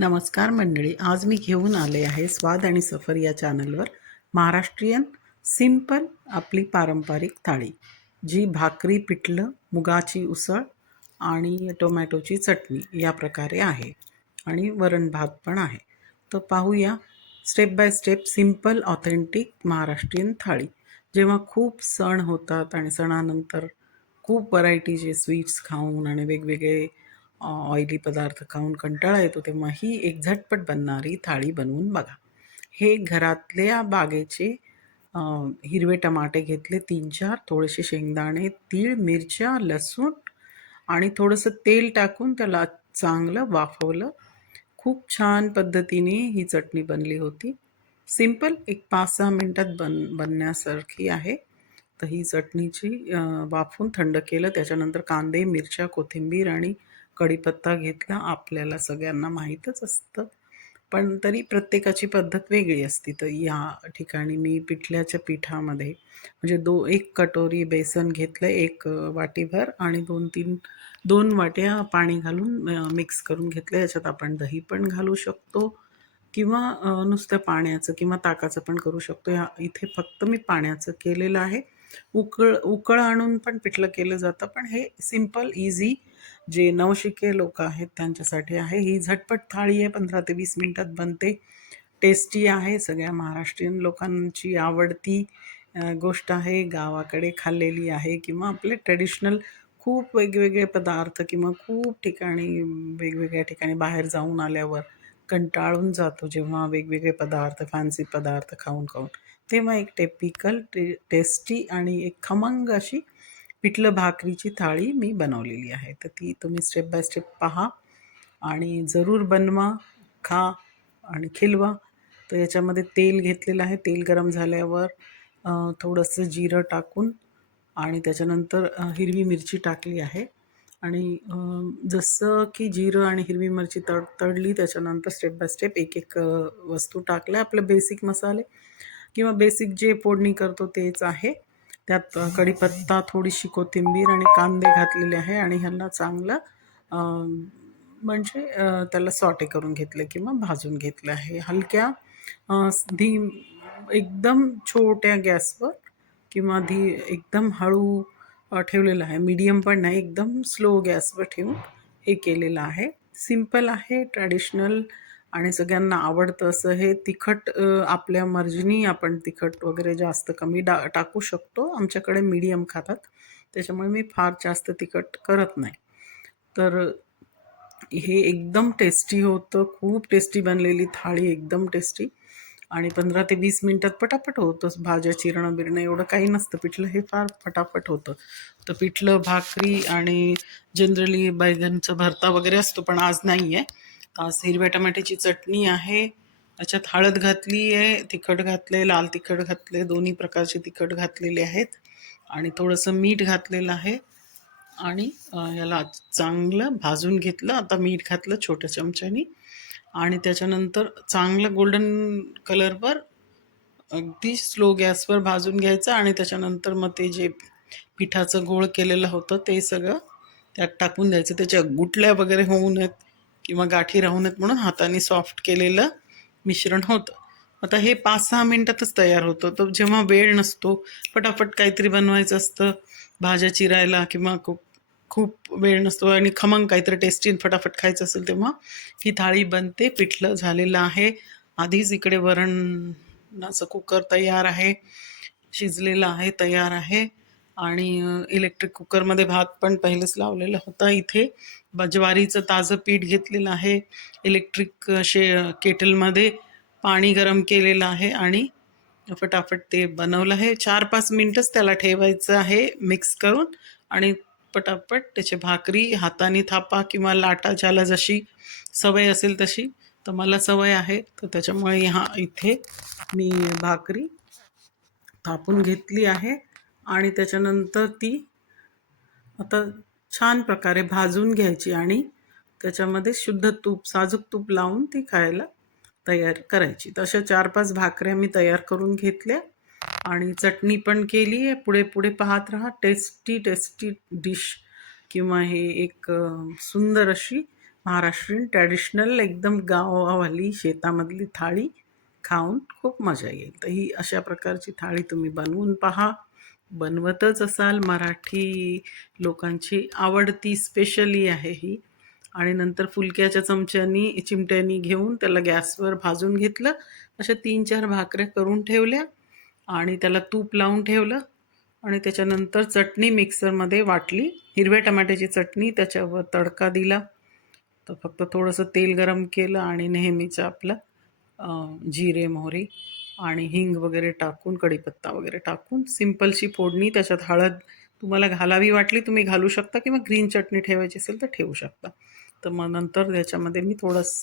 नमस्कार मंडळी, आज मी घेऊन आले आहे स्वाद आणि सफर या चॅनलवर महाराष्ट्रीयन सिंपल आपली पारंपरिक थाळी, जी भाकरी, पिठलं, मुगाची उसळ आणि टोमॅटोची चटणी या प्रकारे आहे आणि वरण भात पण आहे. तर पाहूया step by step simple authentic Maharashtrian थाळी. जेव्हा खूप सण होतात आणि सणानंतर खूप व्हरायटीचे स्वीट्स खाऊन आणि वेगवेगळे ऑइली पदार्थ खाऊन कंटाळा येतो, तेव्हा ही एक झटपट बनणारी थाळी बनवून बघा. हे घरातल्या बागेचे हिरवे टमाटे घेतले 3-4, थोडेसे शेंगदाणे, तीळ, मिरच्या, लसूण आणि थोडंसं तेल टाकून त्याला चांगलं वाफवलं. खूप छान पद्धतीने ही चटणी बनली होती. सिंपल एक 5-6 मिनिटात बनण्यासारखी आहे. तर ही चटणीची वाफवून थंड केलं. त्याच्यानंतर कांदे, मिरच्या, कोथिंबीर आणि कढीपत्ता घेतला. आपल्याला सगळ्यांना माहीतच असतं, पण तरी प्रत्येकाची पद्धत वेगळी असते. तर या ठिकाणी मी पिठल्याच्या पिठामध्ये म्हणजे 1 कटोरी बेसन घेतलं, 1 वाटीभर आणि 2 वाट्या पाणी घालून मिक्स करून घेतलं. याच्यात आपण दही पण घालू शकतो किंवा नुसत्या पाण्याचं किंवा ताकाचं पण करू शकतो. इथे फक्त मी पाण्याचं केलेलं आहे. उकळ आणून पण पिठलं केलं जातं, पण हे सिंपल इझी जे नवशिके लोक आहेत त्यांच्यासाठी आहे. ही झटपट थाळी आहे, 15 ते 20 मिनिटात बनते. टेस्टी आहे, सगळ्या महाराष्ट्रीयन लोकांची आवडती गोष्ट आहे. गावाकडे खाल्लेली आहे किंवा आपले ट्रेडिशनल खूप वेगवेगळे पदार्थ किंवा खूप ठिकाणी वेगवेगळ्या ठिकाणी बाहेर जाऊन आल्यावर कंटाळून जातो जेव्हा वेगवेगळे पदार्थ, फॅन्सी पदार्थ खाऊन खाऊन. तेव्हा एक टिपिकल टेस्टी आणि एक खमंग अशी पिठलं भाकरीची थाळी मी बनवलेली आहे. तर ती तुम्ही स्टेप बाय स्टेप पहा आणि जरूर बनवा, खा आणि खिलवा. तर याच्यामध्ये तेल घेतलेलं आहे. तेल गरम झाल्यावर थोडंसं जिरं टाकून आणि त्याच्यानंतर हिरवी मिरची टाकली आहे आणि जसं की जिरं आणि हिरवी मिरची तडली त्याच्यानंतर स्टेप बाय स्टेप एक वस्तू टाकल्या. आपले बेसिक मसाले किंवा बेसिक जे फोडणी करतो तेच आहे. त्यात कढीपत्ता, थोडीशी कोथिंबीर आणि कांदे घातलेले आहे आणि ह्यांना चांगलं म्हणजे त्याला सॉटे करून घेतलं किंवा भाजून घेतलं आहे. हलक्या एकदम छोट्या गॅसवर किंवा एकदम हळू ठेवलेलं आहे. मीडियम पण नाही, एकदम स्लो गॅसवर ठेवून हे केलेलं आहे. सिंपल आहे, ट्रॅडिशनल आणि सगळ्यांना आवडतं असं हे. तिखट आपल्या मर्जीनी आपण तिखट वगैरे जास्त कमी टाकू शकतो. आमच्याकडे मीडियम खातात, त्याच्यामुळे मी फार जास्त तिखट करत नाही. तर हे एकदम टेस्टी होतं, खूप टेस्टी बनलेली थाळी, एकदम टेस्टी आणि 15 ते 20 मिनिटात पटापट होतं. भाज्या चिरणं बिरणं एवढं काही नसतं. पिठलं हे फार पटापट होतं. तर पिठलं, भाकरी आणि जनरली बैगनचं भरता वगैरे असतो, पण आज नाही आहे. आज हिरव्या टमाट्याची चटणी आहे. त्याच्यात हळद घातली आहे, तिखट घातले, लाल तिखट घातले, दोन्ही प्रकारचे तिखट घातलेले आहेत आणि थोडंसं मीठ घातलेलं आहे आणि याला चांगलं भाजून घेतलं. आता मीठ घातलं छोट्या चमच्यानी आणि त्याच्यानंतर चांगलं गोल्डन कलरवर अगदी स्लो गॅसवर भाजून घ्यायचं आणि त्याच्यानंतर मग ते जे पिठाचं गोळ केलेलं होतं ते सगळं त्यात टाकून द्यायचं. त्याच्या गुठल्या वगैरे होऊ नयेत किंवा गाठी राहू नयेत म्हणून हाताने सॉफ्ट केलेलं मिश्रण होतं. आता हे 5-6 मिनिटातच तयार होतं. तर जेव्हा वेळ नसतो, पटापट काहीतरी बनवायचं असतं, भाज्या चिरायला किंवा खूप वेळ नसतो आणि खमंग काहीतरी टेस्टी फटाफट खायचं असेल, तेव्हा ही थाळी बनते. पिठलं झालेलं आहे. आधीच इकडे वरणाचं कुकर तयार आहे, शिजलेलं आहे, तयार आहे आणि इलेक्ट्रिक कुकरमध्ये भात पण पहिलेच लावलेला होता. इथे ज्वारीचं ताजं पीठ घेतलेलं आहे. इलेक्ट्रिक केटलमध्ये पाणी गरम केलेलं आहे आणि फटाफट ते बनवलं आहे. 4-5 मिनटंच त्याला ठेवायचं आहे मिक्स करून आणि पटापट त्याची भाकरी हाताने थापा किंवा लाटा, ज्याला जशी सवय असेल तशी. तर मला सवय आहे, तर त्याच्यामुळे इथे मी भाकरी थापून घेतली आहे आणि त्याच्यानंतर ती आता छान प्रकारे भाजून घ्यायची आणि त्याच्यामध्ये शुद्ध तूप, साजूक तूप लावून ती खायला तयार करायची. तर अशा 4-5 भाकऱ्या मी तयार करून घेतल्या आणि चटणी पण केली आहे. पुढे पुढे पाहत राहा. टेस्टी टेस्टी डिश किंवा हे एक सुंदर अशी महाराष्ट्रीयन ट्रॅडिशनल एकदम गावावाली शेतामधली थाळी खाऊन खूप मजा येईल. तर ही अशा प्रकारची थाळी तुम्ही बनवून पहा. बनवतच असाल, मराठी लोकांची आवडती स्पेशली आहे ही. आणि नंतर फुलक्याच्या चिमट्यानी घेऊन त्याला गॅसवर भाजून घेतलं. अशा 3-4 भाकऱ्या करून ठेवल्या आणि त्याला तूप लावून ठेवलं आणि त्याच्यानंतर चटणी मिक्सरमध्ये वाटली. हिरव्या टमाट्याची चटणी, त्याच्यावर तडका दिला. तर फक्त थोडंसं तेल गरम केलं आणि नेहमीचं आपलं जिरे, मोहरी आणि हिंग वगैरे टाकून, कढीपत्ता वगैरे टाकून सिंपलशी फोडणी. त्याच्यात हळद तुम्हाला घालावी वाटली तुम्ही घालू शकता किंवा ग्रीन चटणी ठेवायची असेल तर ठेवू शकता. तर मग नंतर त्याच्यामध्ये मी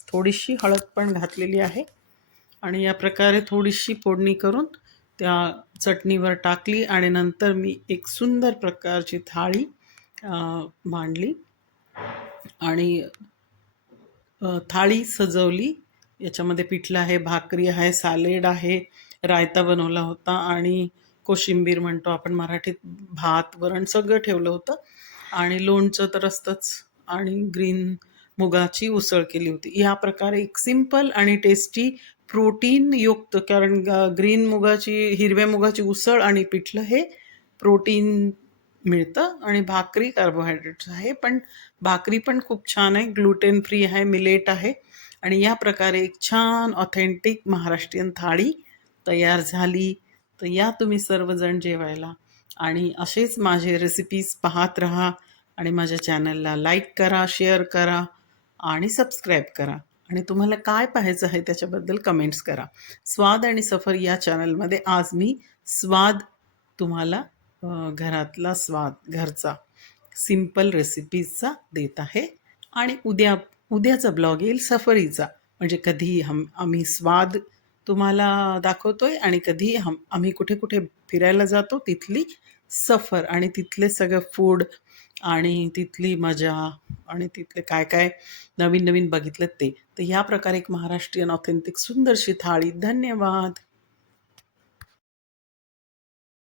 थोडीशी हळद पण घातलेली आहे आणि या प्रकारे थोडीशी फोडणी करून त्या चटणीवर टाकली आणि नंतर मी एक सुंदर प्रकारची थाळी मांडली आणि थाळी सजवली. याच्यामध्ये पिठलं आहे, भाकरी आहे, सॅलेड आहे, रायता बनवला होता आणि कोशिंबीर म्हणतो आपण मराठीत, भात, वरण सगळं ठेवलं होतं आणि लोणचं तर असतंच आणि ग्रीन मुगाची उसळ केली होती. या प्रकारे एक सिंपल आणि टेस्टी प्रोटीनयुक्त, कारण हिरव्या मुगाची उसळ आणि पिठलं हे प्रोटीन मिळतं आणि भाकरी कार्बोहायड्रेट्स आहे, पण भाकरी पण खूप छान आहे, ग्लुटेन फ्री आहे, मिलेट आहे. आणि या प्रकारे एक छान ऑथेंटिक महाराष्ट्रीयन थाळी तयार झाली. तर या तुम्ही सर्वजण जेवायला आणि असेच माझे रेसिपीज पाहत राहा आणि माझ्या चॅनलला लाईक करा, शेअर करा आणि सबस्क्राईब करा आणि तुम्हाला काय पाहायचं आहे त्याच्याबद्दल कमेंट्स करा. स्वाद आणि सफर या चॅनलमध्ये आज मी स्वाद तुम्हाला घरातला स्वाद, घरचा सिंपल रेसिपीजचा देत आहे आणि उद्याचा ब्लॉग येईल सफरीचा, म्हणजे कधी आम्ही स्वाद तुम्हाला दाखवतोय आणि कधी आम्ही कुठे कुठे फिरायला जातो तिथली सफर आणि तिथले सगळं फूड आणि तिथली मजा आणि तिथले काय काय नवीन नवीन बघितलं ते. तर ह्या प्रकारे एक महाराष्ट्रीयन ऑथेंटिक सुंदरशी थाळी. धन्यवाद.